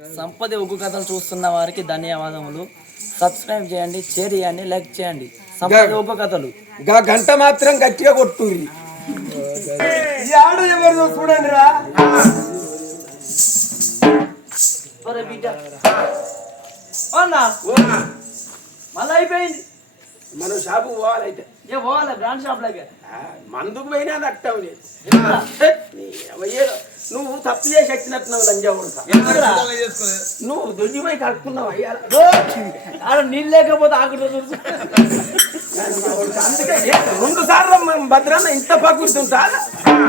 సంపద ఉగ్గు కథలు చూస్తున్న వారికి ధన్యవాదములు. సబ్స్క్రైబ్ చేయండి షేర్ చేయండి లైక్ చేయండి. సంపద ఉగ్గు కథలు. గా గంట మాత్రం గట్టిగా ఆడు ఎవరు చూడండి రా? మళ్ళీ అయిపోయింది. మనం షాపు పోవాలైతే ఏ పోవాలి బ్రాండ్ షాప్ లాగే మందుకు పోయినా అట్టం లేదు. నువ్వు తప్పు చేసి వచ్చినట్టున్నావు లంజావుడు నువ్వు దొంగిపోయి కడుక్కున్నావు అయ్యా. నీళ్ళు లేకపోతే ఆకుడు అందుకే రెండు సార్లు మనం భద్రాన్న ఇంత పక్కుతుంటా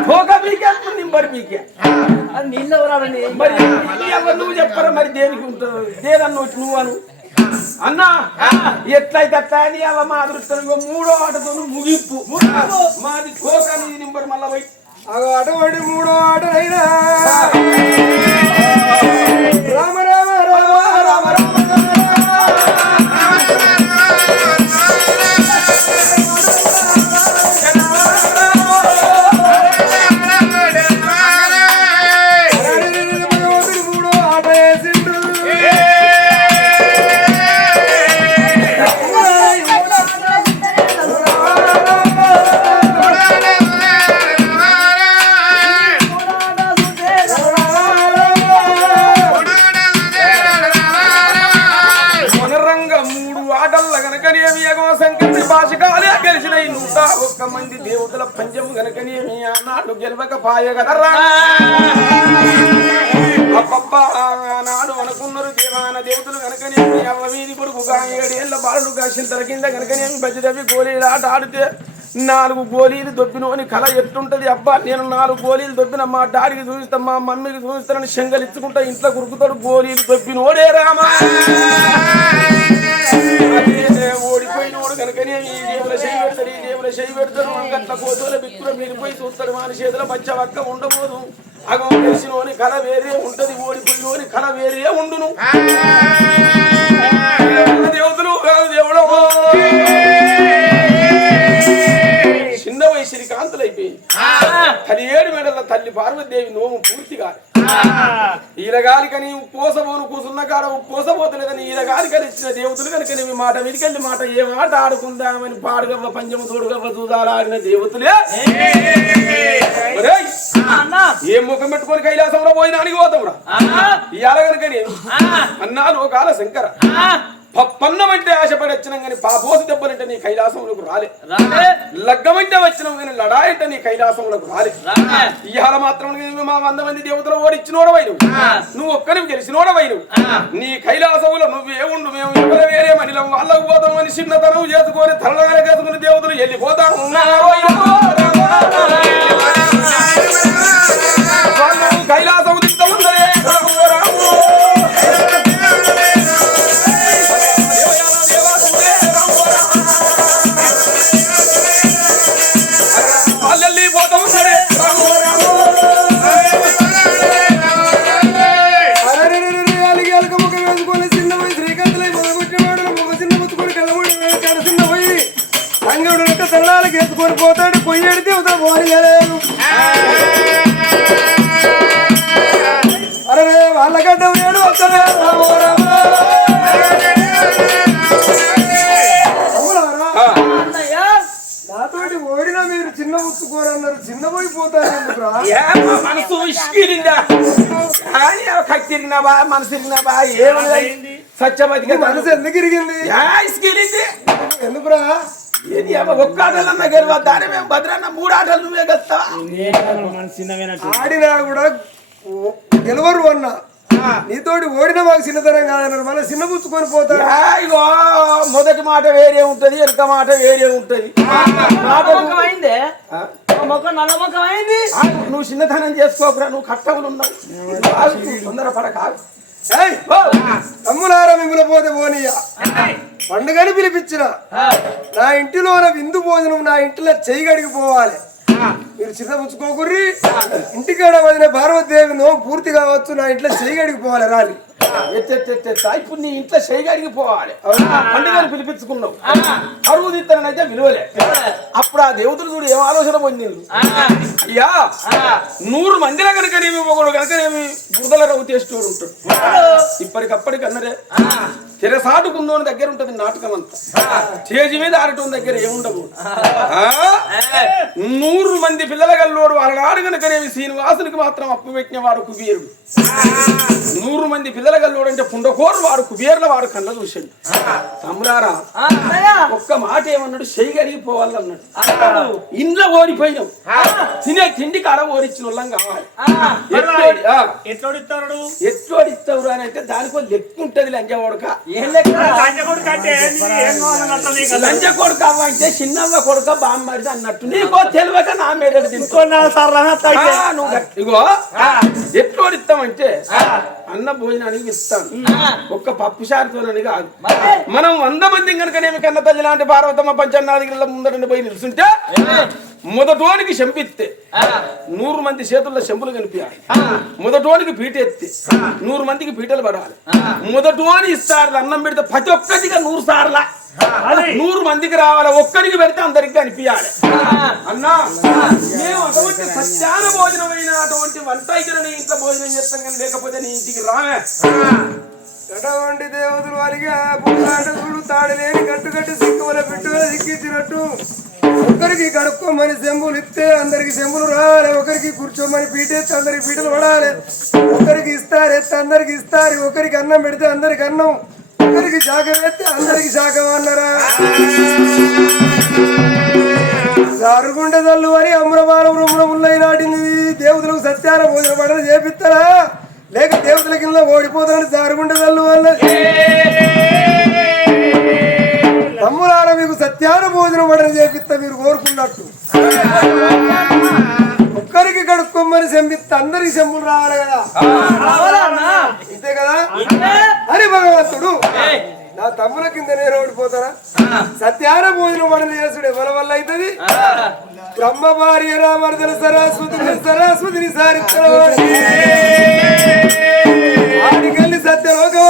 పోక పీకే నింబడి పీకే. అది నీళ్ళు ఎవరాడండి మరి ఎవరు నువ్వు చెప్పరా మరి దేనికి ఉంటావు దేనన్ను నువ్వు అను. అన్నా ఎట్లయితే అట్లా అని అలా మా అదృష్టం మూడో ఆటతో ముగింపు. మాది కోక నీ నింబడి మళ్ళా పోయి. అటువంటి మూడో ఆట కదరా. అబ్బబ్బా అనుకున్నారు దేవాన దేవతలు గనకనేమి అవ్వ కొడుకుగా పొడుగుగా ఏడేళ్ళ బాలుడుగా చింతల కింద గనకనేమి బజ్జదవి గోళీలు ఆట ఆడితే నాలుగు గోళీలు దొబ్బినోని కళ ఎట్టుంటది? అబ్బా నేను నాలుగు గోళీలు దొబ్బిన మా డాడీకి చూపిస్తా మా మమ్మీకి చూపిస్తానని శంగలిచ్చుకుంటా ఇంట్లో కురుకుతాడు గోళీలు దొబ్బినోడే రామా. ఓడిపోయినోడు కనుకనే ఈ దేవుల చేయి పెడతాడు ఈ దేవుల చేయి పెడతాడు అంగట్ల కోతుల బిక్కుల మిగిలిపోయి చూస్తాడు మన చేతిలో మధ్య పక్క ఉండబోదు అగం తెలిసినోని కళ వేరే ఉంటది ఓడిపోయినోని కళ వేరే ఉండును దేవతలు దేవుడు శ్రీకాంతులు అయిపోయింది పదిహేడు మేడల తల్లి పార్వతీదేవి నోము పూర్తి కాదు ఈరగాలికని పోసబోను కూసున్న కాడ పోసబోతలేదని ఈరగాలికని ఇచ్చిన దేవతలు కనుక నీ మాట విడికెళ్ళి మాట ఏ మాట ఆడుకుందామని పాడుగవ్వ పంచము తోడుగవ్వ చూదాలా ఆడిన దేవతలే? ఏ ముఖం పెట్టుకొని కైలాసంలో పోయినా అడిగి పోతాంరా ఇవాళ కనుక నేను అన్నా లోకాల శంకర పప్పన్నమంటే ఆశపడి వచ్చినాం కానీ పాపోసి దెబ్బలంటే నీ కైలాసంలోకి రాలే. రాలే. లగ్గమంటే వచ్చినాం కానీ లడాయంటే నీ కైలాసంలోకి రాలే. ఇవాళ మాత్రం మా వంద మంది దేవతలు ఓడిచ్చినోడవైను నువ్వు. ఒక్కరికి గెలిచినోడవైను నీ కైలాసంలో నువ్వే ఉండు మేము ఇక్కడ వేరే మహిళ వాళ్ళకు పోతాం అని చిన్నతనం చేసుకొని తలనగల చేసుకుని దేవతలు వెళ్ళిపోతాము ఇష్కిరిందా కానీ కక్కిరినావా మనసు ఇరిగినావా ఏమన్నది సత్యవతిగా మనసు ఎందుకు ఇరిగింది ఇస్కిరింది ఎందుకురా ఒక్క ఆటలన్నా గెలవ దాని మేము భద్రన్న మూడు ఆటలు నువ్వే గెలుస్తా ఆడినా కూడా ఓ- గెలవరు అన్న నీతోటి ఓడిన మాకు చిన్నతనం కాదన్నారు మళ్ళీ చిన్న పుచ్చుకొని పోతారు ఇగో మొదటి మాట వేరే ఉంటది వెనక మాట వేరే ఉంటది మాట ముఖం నల్ల ముఖం అయింది. నువ్వు చిన్నతనం చేసుకోకురా నువ్వు కట్టవులు ఉన్నావు. తొందరపడ కాదు తమ్ములారా మిమ్మల్ని పోతే పోనీయ. పండుగని పిలిపించిన. నా ఇంటిలోన విందు భోజనం నా ఇంటిలో చెయ్యి గడికి పోవాలి. మీరు చిన్న పుచ్చుకోకుర్రి ఇంటికాడ వదిన పార్వతీదేవి నో పూర్తి కావచ్చు నా ఇంట్లో చెయ్యి గడికి పోవాలి రాలి. ఎత్తెత్తెత్తెత్త. ఇప్పుడు నీ ఇంట్లో చేయగాడికి పోవాలి. పండుగను పిలిపించుకున్నావు. అరువు తీస్తానైతే విలువలే. అప్పుడు ఆ దేవతలు చూడు ఏం ఆలోచన పొందిండు? అయ్యా నూరు మందిలో కనుకనేమి ఒకడు కనుకనేమి బురద ఊదల రవ్వు చేసేటోడు ఉంటాడు. ఇప్పటికప్పటికి అన్నరే తెరసాటుకున్నోని దగ్గర ఉంటది నాటకం అంతా స్టేజ్ మీద ఆడటం దగ్గర ఏముండవు? నూరు మంది పిల్లల గల్లోడు వాళ్ళ నాడు కనుకనేవి శ్రీనివాసునికి మాత్రం అప్పు పెట్టిన వాడు కుబేరుడు. నూరు మంది పిల్లల గల్లోడు అంటే పుండకోరు వాడు కుబేర్ల వాడు కళ్ళ చూసాడు. తమ్ములారా. ఒక్క మాట ఏమన్నాడు? చెయ్యి కరిగిపోవాలన్నాడు ఇంట్లో ఓడిపోయినాం. తినే తిండి కాడ ఓడిచ్చిన వాళ్ళం కావాలి. ఆ, ఎట్లోడి ఆ, ఎట్లోడిస్తాడు ఎట్లోడి ఇస్తావు అని అంటే దానికో లెక్క ఉంటది లంజ కొడుక. ఏం లెక్క? లంజ కొడుక అంటే చిన్నవ్వ కొడుక బామ్మడిది అన్నట్టు. నీకో తెలియక నా మీద ఇగో. ఎట్లోడి ఇస్తామంటే అన్న భోజనానికి ఇస్తాను. ఒక్క పప్పు చారుతోనని కాదు? మనం వంద మంది కనుకనేమి కన్న తల్లి లాంటి పార్వతమ్మ పంచన్నాదిగిరిల ముందట పోయి నిలుస్తుంటే మొదటోనికి శంపిస్తే నూరు మంది చేతుల్లో శంపులు కనిపించాలి మొదటోనికి పీట ఎత్తి నూరు మందికి పీటలు పడాలి. మొదటోని ఇస్తారు అన్నం పెడితే ప్రతి ఒక్కటిగా నూరు సార్ల. నూరు మందికి రావాలి? ఒక్కరికి పెడితే అందరికి కనిపించాలి అన్నా మేము అటువంటి సత్యాన భోజనమైన అటువంటి వంట అయితే నీ ఇంట్లో భోజనం చేస్తాం కానీ లేకపోతే నీ ఇంటికి రామే ఎటువంటి దేవతలు వారిగా తాడు లేని కట్టు కట్టి సిక్కువల పెట్టువల సిక్కించినట్టు ఒకరికి కడుక్కోమని సెంబులు ఇస్తే అందరికి సెంబులు రావాలి. ఒకరికి కూర్చోమని పీటేస్తే అందరికి పీటలు పడాలి. ఒకరికి ఇస్తారు ఎత్తే అందరికి ఇస్తారు. ఒకరికి అన్నం పెడితే అందరికి అన్నం. ఒకరికి శాఖం పెడితే అందరికి శాఖం అన్నారా? జారుగుండె తల్లు అని అమ్రమానం రుమ్రముల్లై నాటింది. దేవతలకు సత్యాన భోజన పడన చేపిస్తారా? లేక దేవతల కింద ఓడిపోతాడు జారుగుండె తల్లు అన్నది సత్యాన భోజనం పడన చేపిస్తా మీరు కోరుకున్నట్టు. ఒక్కరికి కడుక్కోమని శంపిస్తే అందరికి శంపులు రావాలి కదా? అంతే కదా? ఇంతే? అని భగవంతుడు. నా తమ్ముల కింద నేను ఓడిపోతానా? సత్యాన భోజనం పడన చేసుడు ఎవరి వల్ల అవుతుంది? బ్రహ్మ భార్య రామర్దన సరస్వతిని సరస్వతిని సారిత్ర ఆడికెళ్ళి సత్యలోకం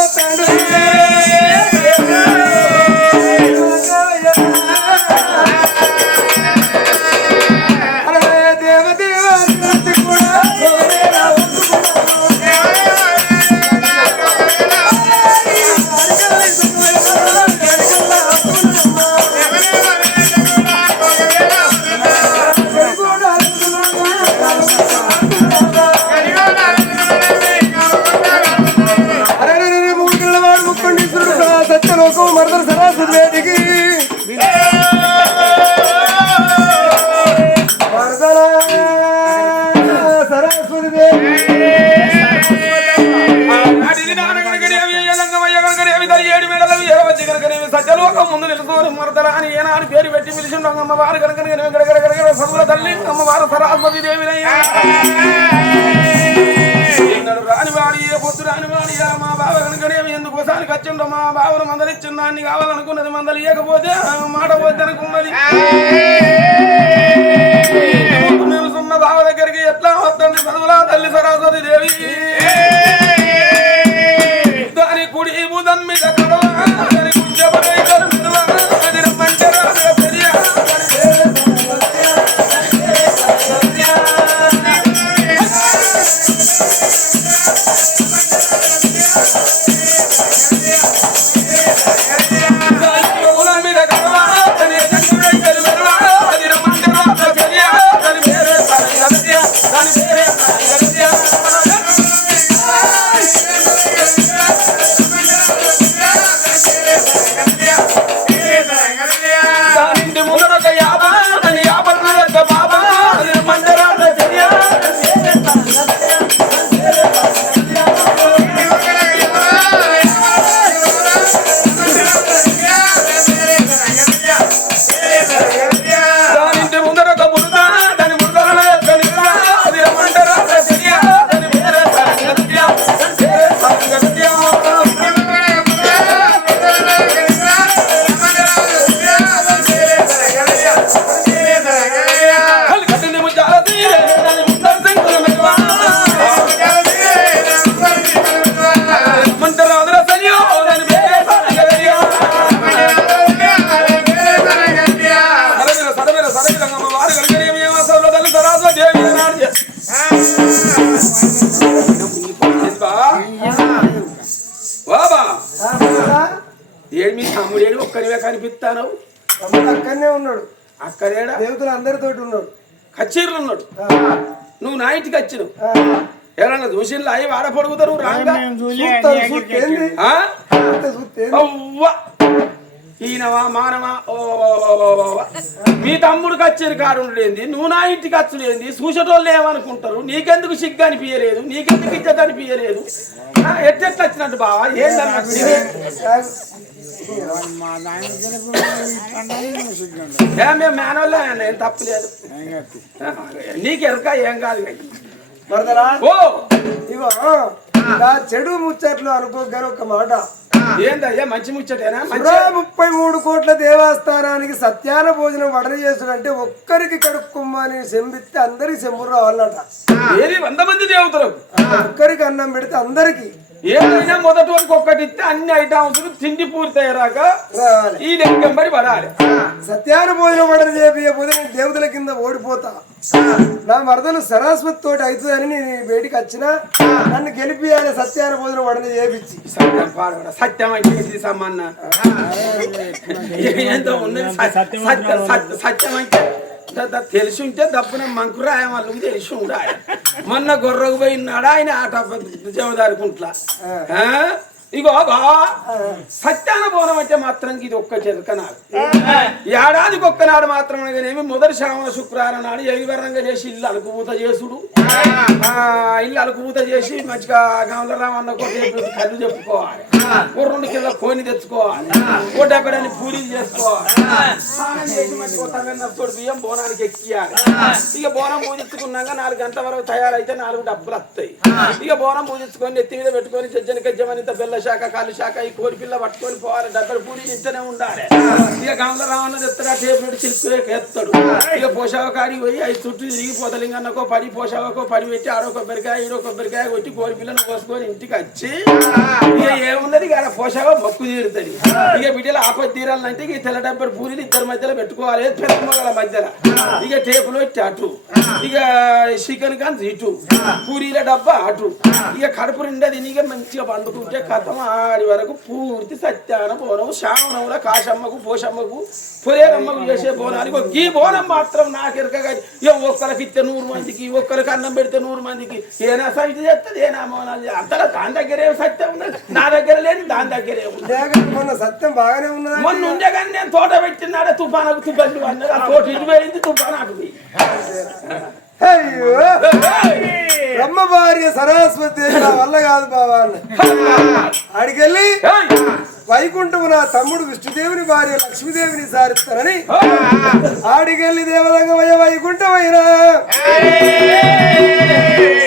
ఒకసారి ఎందుకోసానికి వచ్చిండో మా బావను మందలిచ్చిన దాన్ని కావాలనుకున్నది మందలు ఇవ్వకపోతే మాట పోతే అనుకున్నది నిలుసున్న బావ దగ్గరికి ఎట్లా వస్తుంది చదువులా తల్లి సరస్వతి దేవి? దాని కుడి బుధం మీద అక్కడేడా? దేవతలు అందరితోటి ఉన్నాడు. కచ్చీరులు ఉన్నాడు నువ్వు నా ఇంటికి వచ్చినావు. ఎవరన్నా చూసిన్లా అవి వాడ పొడుగుతారు రాంగా? చూస్తాడు, చూస్తే ఏంది? ఆ? చూస్తే చూస్తే ఏంది? అవ్వ! ఈయనవా మానవా. మీ తమ్ముడు కచ్చేరి కారుండేంది నువ్వు నా ఇంటికి వచ్చుడేంది చూసేటోళ్ళు ఏమనుకుంటారు? నీకెందుకు సిగ్గు అనిపించలేదు నీకెందుకు ఇజ్జత అనిపించలేదు ఎట్టెట్లా వచ్చినట్టు బావా? ఏ మేము మేనోళ్ళే ఏం తప్పులేదు నీకు ఎరక ఏం కాదు ఇగో చెడు ముచ్చట్లు అనుకోగానే ఒక మాట. ఏందయ్యా మంచి ముచ్చటేనా? ముప్పై మూడు కోట్ల దేవస్థానానికి సత్యాన భోజనం వడన చేసుడంటే ఒక్కరికి కడుక్కోమని సెంబిస్తే అందరికి సెంబురు రావాలన్నట ఏది వంద మంది దేవతలకు? ఒక్కరికి అన్నం పెడితే అందరికి. ఏదైనా మొదటి ఒక్కటి ఇస్తే అన్ని ఐటమ్స్ తిండి పూర్తయ్యాక రావాలి. ఈ లెక్కంబడి పడాలి. సత్యాన భోజనం వడన చేయకపోతే నేను దేవతల కింద ఓడిపోతా. నా మరదలు సరస్వతి తోటి అవుతుందని నేను బయటికి వచ్చినా నన్ను గెలిపియాలి సత్యాన భోజనం వడన చేపించి సత్యం అంటే సమ్మన్న ఏందో ఉన్నది సత్యం అంటే తెలిసి ఉంటే దప్పున మంకురాయ వాళ్ళకి తెలిసి ఉండాలి మొన్న గొర్రకు పోయినాడు ఆయన ఆట జమదారి కుంట్ల ఆ? ఇగో బా సత్యాన బోనం అంటే మాత్రం ఇది ఒక్క చెరక నాకు ఏడాదికి ఒక్కనాడు మాత్రమేనేమి మొదటి శ్రావణ శుక్రవారం నాడు ఎగివరంగా చేసి ఇల్లు అలుకుపూత చేసుడు. ఇల్లు అలుకుపూత చేసి మంచిగా గమలరామన్న కొట్టి కళ్ళు చెప్పుకోవాలి. ఓ రెండు కిలో కోని తెచ్చుకోవాలి. ఓ డబ్బడని పూరీలు చేసుకోవాలి. స్నానం చేసి మంచిగా తమిళనాడు బియ్యం బోనానికి ఎక్కియాలి. ఇక బోనం పూజించుకున్నాక నాలుగు గంటల వరకు తయారైతే నాలుగు డబ్బులు వస్తాయి. ఇక బోనం పూజించుకొని నెత్తి మీద పెట్టుకొని జజ్జని గజ్జమనింత బెల్ల శాఖ కాలు శాఖ ఈ కోడి పిల్ల పట్టుకొని పోవాలి. డబ్బులు పూరి ఇంటనే ఉండాలి. ఇక గమల రావణ తెస్తాడు టేపు పెట్టి చిలుకు ఎత్తాడు. ఇక పోషావ కాడికి పోయి అవి చుట్టూ తిరిగి పోతలింగన్నకో పడి పోషావకో పడి పెట్టి ఆడో కొబ్బరికాయ ఈడో కొబ్బరికాయ కొట్టి కోడి పిల్లను కోసుకొని ఇంటికి వచ్చి ఇక ఏమున్నది ఇక పోషావ మొక్కు తీరుతుంది. ఇక బిడ్డలు ఆపద తీరాలంటే ఇక తెల్ల డబ్బర్ పూరీలు ఇద్దరి మధ్యలో పెట్టుకోవాలి పెద్ద మొగల మధ్యలో. ఇక టేపులో అటు ఇక చికెన్ కాన్ ఇటు పూరీల డబ్బా అటు. ఇక కడుపు నిండా తిని ఇక మంచిగా పండుకుంటే కథం ఆడి వరకు పూర్తి సత్యాన బోనం. శ్రావణంలో కాశమ్మకు పోషమ్మకు పొలేరమ్మకు చేసే బోనానికి ఒక ఈ బోనం మాత్రం నాకెరకగా ఏ ఒక్కరికి ఇస్తే నూరు మందికి ఒక్కరికి అన్నం పెడితే నూరు మందికి. ఏనా సైజు చేస్తుంది ఏనా మోనాలు. అంతలో దాని దగ్గరే సత్యం ఉన్నది. నా దగ్గర లేని దాని దగ్గరే మొన్న సత్యం బాగానే ఉన్నదా మొన్న ఉండే కానీ నేను తోట పెట్టినాడే తుఫానకు తుఫాను అన్నది. ఆ తోట ఇటు పోయింది తుఫాను అటు అయ్యో! బ్రహ్మ భార్య సరస్వతి వల్ల కాదు అన్న. ఆడికెళ్ళి ఏయ్! వైకుంఠము నా తమ్ముడు విష్ణుదేవుని భార్య లక్ష్మీదేవిని సారిస్తానని ఆడికెళ్ళి దేవరంగమయ్య వైకుంఠమైన.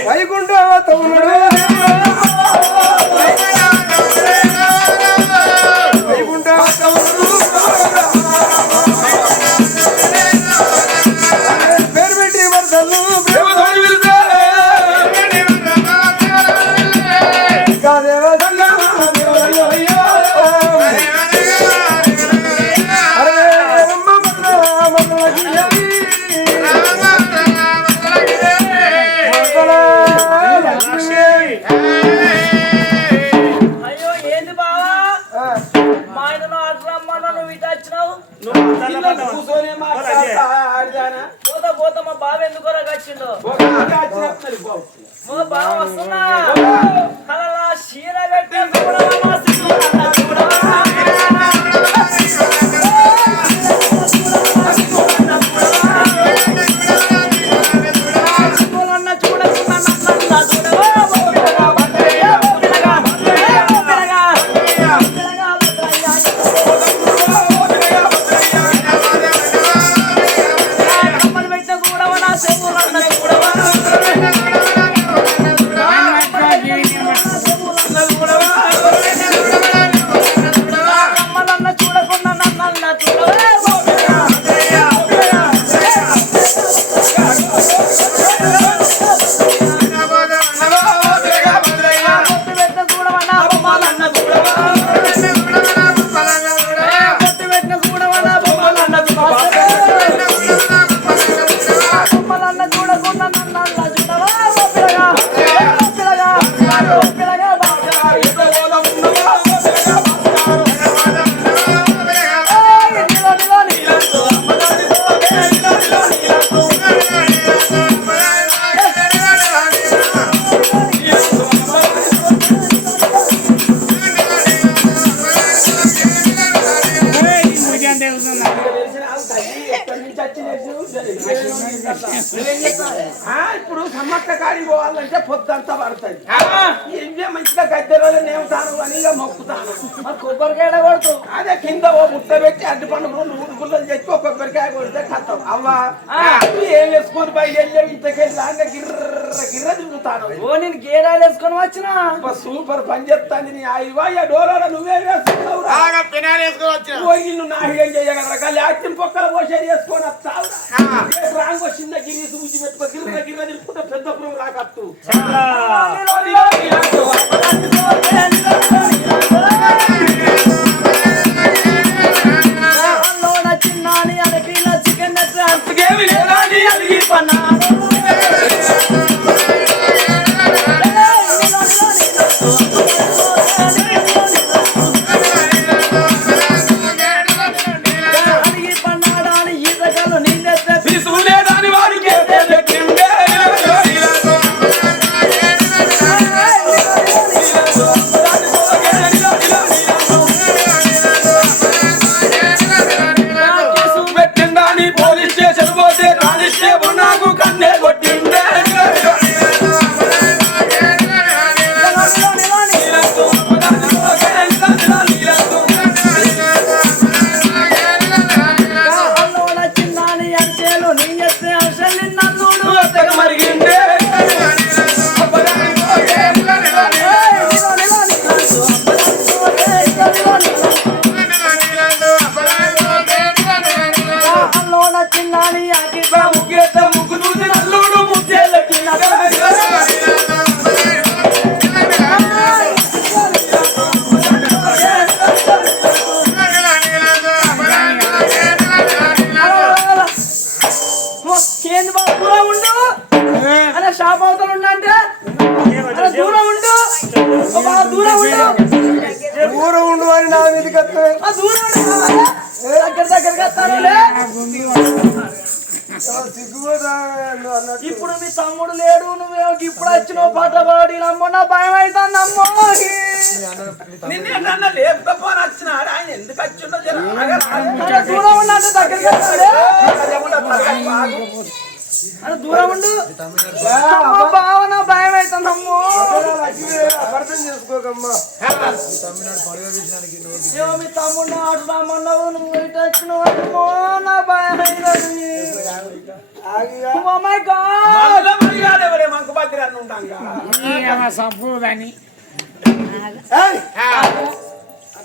వైకుంఠ తమ్ముడు వచ్చిండు ఒక ఆట వచ్చినప్పుడు బాబు. మా బావ వస్తున్నా సమ్మక్క కాడికి పోవాలంటే పొద్దంతా పడుతుంది. ఇవే మంచిగా గద్దెలో నేవుతాను అని ఇక మొక్కుతాను. మరి కొబ్బరికాయ కొడుతూ? అదే కింద ఓ ముట్ట పెట్టి అడ్డు పండు నూరు గుల్లలు తెచ్చి ఒక కొబ్బరికాయ కొడితే కథం. అవ్వా. నువ్వు ఏం వేసుకొని బయట వెళ్ళి ఇంతకెళ్ళి గిర్ర గిర్ర తిరుగుతాను. ఓ నేను గేరాలు వేసుకొని వచ్చిన? సూపర్ పని చెప్తాంది నీ అయ్యా డోరాలో నువ్వే వేసుకున్నావు పోయి నువ్వు నాహియం చేయగలరా? లాక్యం పొక్కల పోసేది వేసుకొని వస్తావు రాంగ్ చిన్న గిరి సూచి పెట్టుకో గిర్ర గిర్ర తిరుగుకుంటే పెద్ద పురుగు రాకత్తు. చిన్నాని అని పిల్ల చికెన్ అందుకేమి లేదా చిన్నాని వచ్చినావు పాట పాడి నమ్మో నా భయం అవుతుంది అమ్మో నిన్నేటన్నా లేపుకపోని వచ్చినాడు ఆయన ఎందుకు వచ్చిండో జర దూరం ఉండంటే దగ్గరికి దూరం ఉండు. అమ్మో బావ నా భయం అవుతుంది అమ్మో. లక్ష్మి అర్థం చేసుకోకమ్మా. మీ తమ్ముడు ఆట రమ్మన్నావు నువ్వు ఇటు వచ్చినావు అమ్మో నా భయం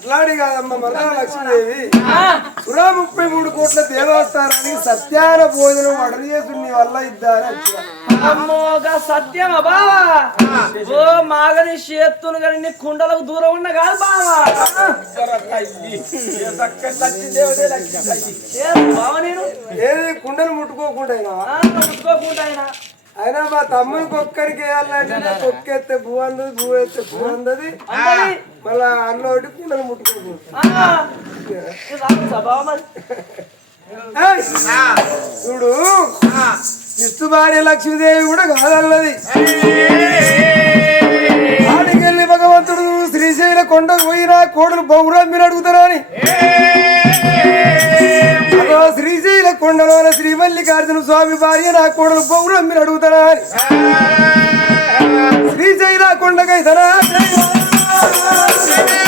అట్లాడి కాదమ్మా మరణ లక్ష్మీదేవి సురా ముప్పై మూడు కోట్ల దేవస్థానానికి సత్యాన భోజనం అడరి చేసి నీ వల్ల వచ్చిన. అమ్మోగా సత్యమా బావా? ఓ మాగని చేత్తును కానీ కుండలకు దూరం ఉన్న కాదు బావా? నేను? ఏది కుండలు ముట్టుకోకుండా ముట్టుకోకుండా అయినా. మా తమ్ముడికి ఒక్కరికి వేయాలంటే తొక్కేస్తే భూ అందది భూ వేస్తే భూ అందది. మళ్ళా కుండలు రావచ్చా బావ మరి ఏయ్! చూడు విష్ణు భార్య లక్ష్మీదేవి కూడా కాదన్నది. ఆడికెళ్ళి భగవంతుడు శ్రీశైల కొండకు పోయినా కోడలు బహురా మీరు అడుగుతారా అని? శ్రీశైల కొండలోన శ్రీ మల్లికార్జున స్వామి భార్య నా కోడలు బహురా మీరు అడుగుతారా అని? శ్రీశైల కొండకైతనా భగవంతుడు